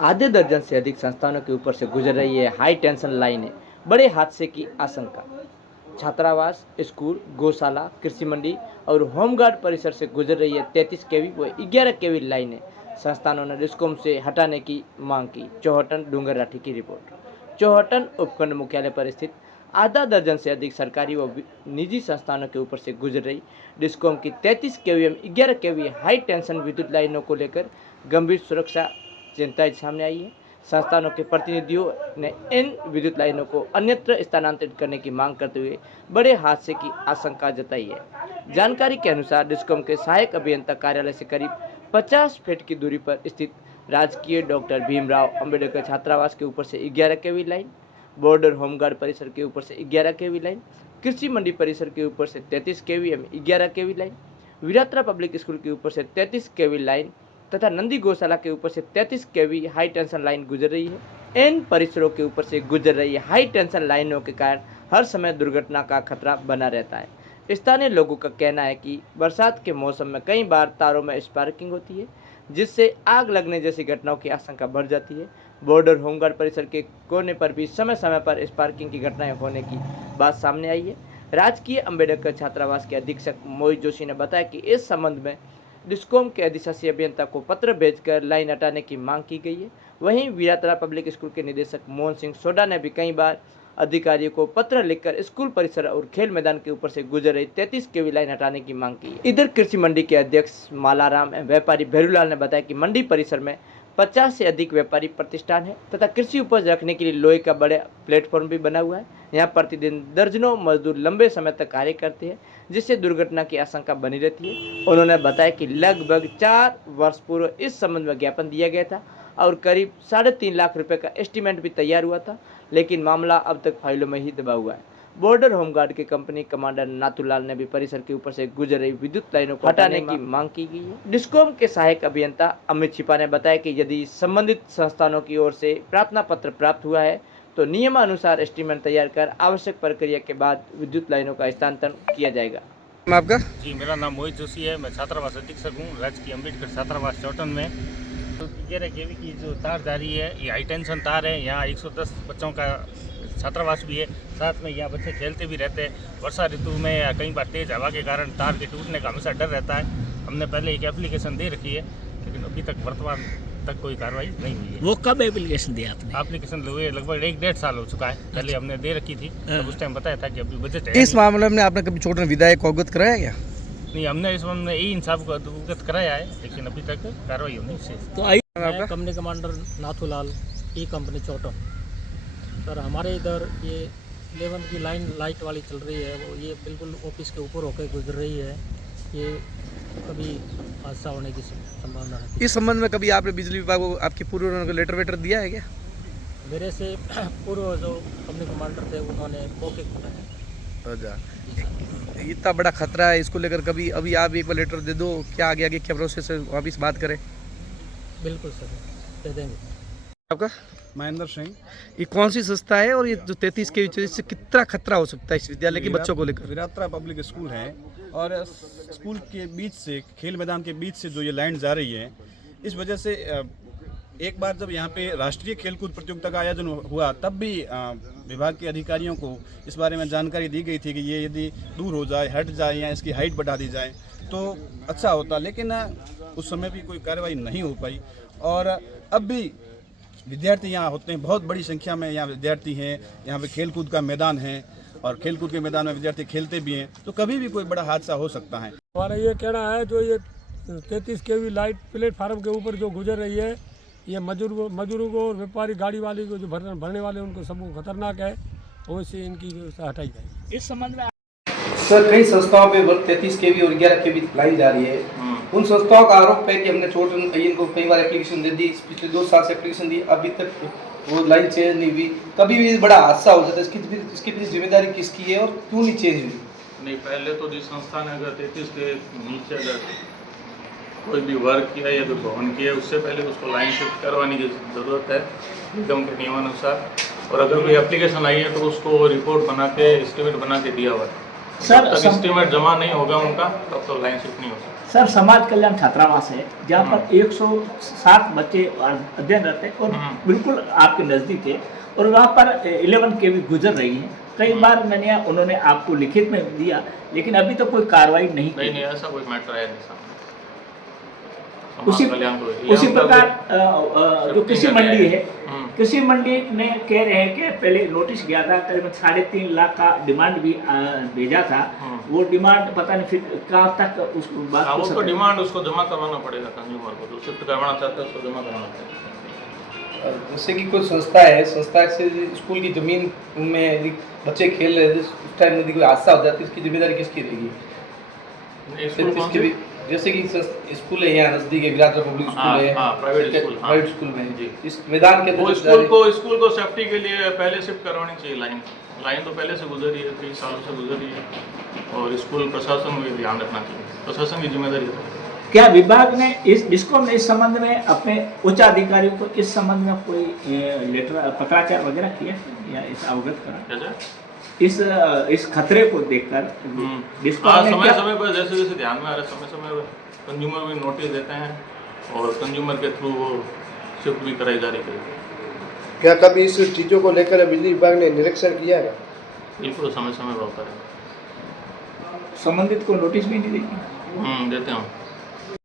आधे दर्जन से अधिक संस्थानों के ऊपर से गुजर रही है हाई टेंशन लाइनें। बड़े हादसे की आशंका। छात्रावास, स्कूल, गौशाला, कृषि मंडी और होमगार्ड परिसर से गुजर रही है 33 केवी व 11 केवी लाइनें। संस्थानों ने डिस्कॉम से हटाने की मांग की। चौहटन डूंगर राठी की रिपोर्ट। चौहटन उपखंड मुख्यालय पर स्थित आधा दर्जन से अधिक सरकारी व निजी संस्थानों के ऊपर से गुजर रही डिस्कॉम की 33 केवी एवं 11 केवी हाई टेंशन विद्युत लाइनों को लेकर गंभीर सुरक्षा चिंताएं सामने आई है। संस्थानों के प्रतिनिधियों ने इन विद्युत लाइनों को अन्यत्र स्थानांतरित करने की मांग करते हुए बड़े हादसे की आशंका जताई है। जानकारी के अनुसार डिस्कॉम के सहायक अभियंता कार्यालय से करीब 50 फीट की दूरी पर स्थित राजकीय डॉक्टर भीमराव अंबेडकर छात्रावास के ऊपर से 11 केवी लाइन, बॉर्डर होमगार्ड परिसर के ऊपर से 11 केवी लाइन, कृषि मंडी परिसर के ऊपर से 33 केवी एवं 11 केवी लाइन, वीरात्रा पब्लिक स्कूल के ऊपर से 33 केवी लाइन तथा नंदी गौशाला के ऊपर से 33 केवी हाई टेंशन लाइन गुजर रही है। इन परिसरों के ऊपर से गुजर रही हाई टेंशन लाइनों के कारण हर समय दुर्घटना का खतरा बना रहता है। स्थानीय लोगों का कहना है कि बरसात के मौसम में कई बार तारों में स्पार्किंग होती है, जिससे आग लगने जैसी घटनाओं की आशंका बढ़ जाती है। बॉर्डर होमगार्ड परिसर के कोने पर भी समय समय पर स्पार्किंग की घटनाएं होने की बात सामने आई है। राजकीय अंबेडकर छात्रावास के अधीक्षक मोहित जोशी ने बताया कि इस संबंध में डिस्कॉम के अधिशासी अभियंता को पत्र भेजकर लाइन हटाने की मांग की गई है। वहीं वीरातला पब्लिक स्कूल के निदेशक मोहन सिंह सोडा ने भी कई बार अधिकारियों को पत्र लिखकर स्कूल परिसर और खेल मैदान के ऊपर से गुजर रही 33 केवी लाइन हटाने की मांग की है। इधर कृषि मंडी के अध्यक्ष मालाराम एवं व्यापारी भैरूलाल ने बताया कि मंडी परिसर में 50 से अधिक व्यापारी प्रतिष्ठान है तथा कृषि उपज रखने के लिए लोहे का बड़ा प्लेटफॉर्म भी बना हुआ है। यहाँ प्रतिदिन दर्जनों मजदूर लंबे समय तक कार्य करते हैं, जिससे दुर्घटना की आशंका बनी रहती है। उन्होंने बताया कि लगभग 4 वर्ष पूर्व इस संबंध में ज्ञापन दिया गया था और करीब 3.5 लाख रुपए का एस्टीमेट भी तैयार हुआ था, लेकिन मामला अब तक फाइलों में ही दबा हुआ है। बॉर्डर होमगार्ड के कंपनी कमांडर नाथूलाल ने भी परिसर के ऊपर से गुजर रही विद्युत लाइनों को हटाने की मांग की गई है। डिस्कॉम के सहायक अभियंता अमित छिपा ने बताया कि यदि संबंधित संस्थानों की ओर से प्रार्थना पत्र प्राप्त हुआ है तो नियमानुसार एस्टीमेट तैयार कर आवश्यक प्रक्रिया के बाद विद्युत लाइनों का स्थानांतरण किया जाएगा। आपका? जी, मेरा नाम मोहित जोशी है। मैं छात्रावास अधीक्षक हूँ राजकीय अंबेडकर छात्रावास चौटन में। तो 11 केवी की जो तार जा रही है ये हाई टेंशन तार है। यहाँ 110 बच्चों का छात्रावास भी है, साथ में यहाँ बच्चे खेलते भी रहते हैं। वर्षा ऋतु में या कई बार तेज हवा के कारण तार के टूटने का हमेशा डर रहता है। हमने पहले एक एप्लीकेशन दे रखी है, लेकिन अभी तक वर्तमान तक कोई कार्रवाई नहीं हुई है। वो कब एप्लीकेशन दिया आपने? एप्लीकेशन हुए लगभग 1-1.5 साल हो चुका है। पहले हमने दे रखी थी, तब उस टाइम बताया था कि अभी बजट है। इस मामले में आपने कभी चौटन विधायक को अवगत कराया क्या? नहीं, हमने इस मामले में ई इंसाफ को अवगत कराया है, लेकिन अभी तक कार्रवाई होनी शेष। तो आई कंपनी कमांडर नाथूलाल, ई कंपनी चौटन। सर, हमारे इधर ये 11 की लाइन लाइट वाली चल रही है, वो ये बिल्कुल ऑफिस के ऊपर होकर गुजर रही है। ये कभी हादसा होने की संभावना है। इस संबंध में कभी आपने बिजली विभाग को आपके पूर्व को लेटर वेटर दिया है क्या? मेरे से पूर्व जो कंपनी कमांडर थे उन्होंने मौखिक बताया। अच्छा, इतना बड़ा खतरा है, इसको लेकर कभी अभी आप एक बार लेटर दे दो, क्या आगे आगे क्या प्रोसेस है, वापिस बात करें। बिल्कुल सर, दे देंगे। आपका? महेंद्र सिंह। ये कौन सी संस्था है और ये जो 33 के इससे कितना खतरा हो सकता है इस विद्यालय के बच्चों को लेकर? वीरात्रा पब्लिक स्कूल है और स्कूल के बीच से, खेल मैदान के बीच से जो ये लाइन जा रही है, इस वजह से एक बार जब यहाँ पे राष्ट्रीय खेलकूद प्रतियोगिता का आयोजन हुआ तब भी विभाग के अधिकारियों को इस बारे में जानकारी दी गई थी कि ये यदि दूर हो जाए, हट जाए या इसकी हाइट बढ़ा दी जाए तो अच्छा होता, लेकिन उस समय भी कोई कार्रवाई नहीं हो पाई। और अब भी विद्यार्थी यहाँ होते हैं, बहुत बड़ी संख्या में यहाँ विद्यार्थी हैं। यहाँ पे खेलकूद का मैदान है और खेलकूद के मैदान में विद्यार्थी खेलते भी हैं, तो कभी भी कोई बड़ा हादसा हो सकता है। हमारा ये कहना है जो ये 33 केवी लाइट प्लेटफार्म के ऊपर जो गुजर रही है, ये मजदूरों को और व्यापारी गाड़ी वाले को जो भरने वाले उनको सबको खतरनाक है, वैसे इनकी व्यवस्था हटाई जाए। इस संबंध में सर, कई संस्थाओं पे 33 केवी और 11 केवी लाइन जा रही है। उन संस्थाओं का आरोप है कि हमने चोटन इनको कई बार एप्लीकेशन दे दी, पिछले 2 साल से एप्लीकेशन दी, अभी तक वो लाइन चेंज नहीं हुई। कभी भी बड़ा हादसा हो जाता है, इसकी पीछे जिम्मेदारी किसकी है और क्यों नहीं चेंज हुई? नहीं, पहले तो जिस संस्था ने अगर 33 के नीचे अगर कोई भी वर्क किया या कोई भवन किया, उससे पहले उसको लाइन शिफ्ट करवाने की ज़रूरत है निगम के नियमानुसार। और अगर कोई एप्लीकेशन आई है तो उसको रिपोर्ट बना के, एस्टीमेट बना के दिया हुआ है। सर, तब एस्टीमेट जमा नहीं होगा उनका, तब तो लाइन शिफ्ट नहीं होगा। सर समाज कल्याण छात्रावास है जहाँ पर 160 बच्चे अध्ययनरत हैं और बिल्कुल आपके नज़दीक है और वहाँ पर 11 केवी गुजर रही है। कई बार मैंने उन्होंने आपको लिखित में दिया लेकिन अभी तो कोई कार्रवाई नहीं की। नहीं ऐसा कोई मैटर है नहीं सामने। उसी प्रकार जो कृषि मंडी है, कृषि मंडी ने कह रहे हैं कि पहले नोटिस गया था, करीबन 3.5 लाख का डिमांड भी भेजा था। वो डिमांड पता नहीं फिर कहाँ तक उस बात को उसको डिमांड उसको जमा करवाना पड़ेगा कंज्यूमर को, जो शिफ्ट करवाना चाहता है उसको जमा करवाना पड़ेगा। जैसे कि कोई संस्था है, संस्था से स्कूल की जमीन में यदि बच्चे खेल रहे थे उस टाइम यदि कोई हादसा हो जाता है इसकी जिम्मेदारी किसकी रहेगी? जैसे कि स्कूल है यहाँ नजदीक है, विराट पब्लिक स्कूल है, प्राइवेट स्कूल में इस मैदान के स्कूल को सेफ्टी के लिए पहले शिफ्ट करवानी चाहिए। लाइन तो पहले से गुजरी है, कई सालों से गुजरी है और स्कूल प्रशासन में ध्यान रखना चाहिए, प्रशासन की जिम्मेदारी है। क्या विभाग ने इस डिस्कॉम ने इस संबंध में अपने उच्च अधिकारियों को इस संबंध में कोई लेटर पत्राचार वगैरह किया या इस अवगत करा? इस खतरे को देखकर समय पर जैसे ध्यान में आ रहा है, समय कंज्यूमर भी नोटिस देते हैं और कंज्यूमर के थ्रू वो शिफ्ट भी कराई जा रही है। क्या कभी इस चीज़ों को लेकर बिजली विभाग ने निरीक्षण किया है? बिल्कुल समय पर होता है। संबंधित को नोटिस भी नहीं देते? देते हैं।